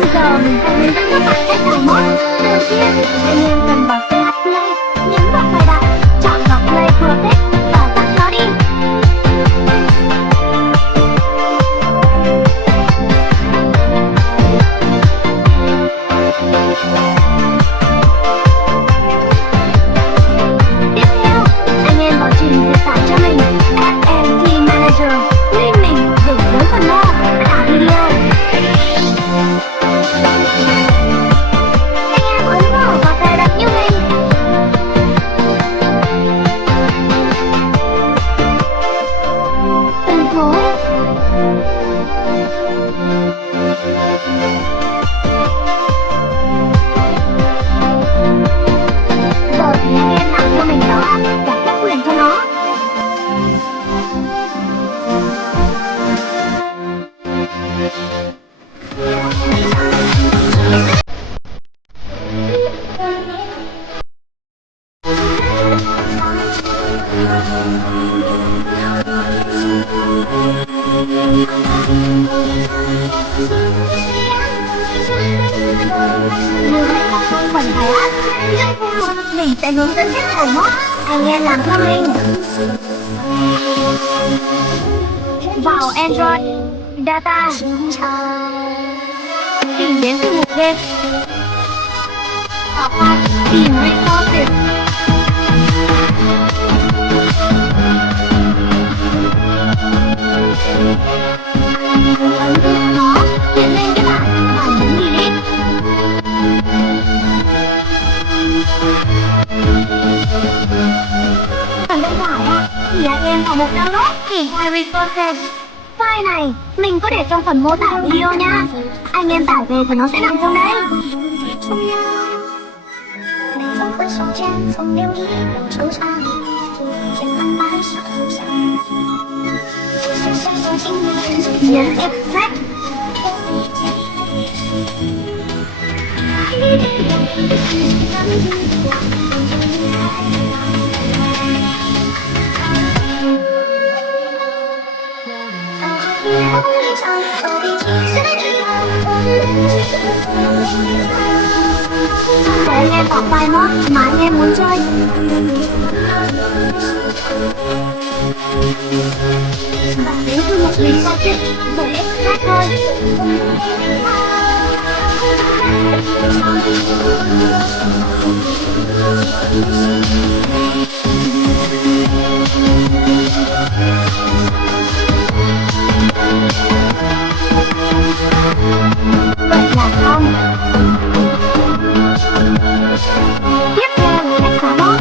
Bây giờ mình sẽ hướng dẫn các bạn cách cài mod. Đầu tiên, anh em cần vào CH Play, nhấn vào cài đặt, chọn vào Play Protect và tắt nó đi. Tiếp theo, anh em vào trình sẽ tải cho mình FMT Manager, link mình gửi dưới phần mô tả video. Anh em ấn mở và cài đặt như mình. Thành phố, giờ thì anh em làm cho mình đó và cấp quyền cho nó. Như vậy là xong phần cài đặt. Tiếp theo, mình sẽ hướng dẫn cách cài mod. Anh em làm cho mình. Vào Android, Data, tìm đến từ mục game, tìm Resources. Ấn nút nó hiện lên cái bảng và nhấn Delete. Phần bên phải thì anh em vào mục download tìm file Resources. File này mình có để trong phần mô tả video nha. Anh em tải về thì nó sẽ nằm trong đây. Nhấn Extract. Để anh em vào file mod mà anh em muốn chơi. Và đến từ một Resources để extract thôi. Vậy là xong. Tiếp theo là cách xóa mod.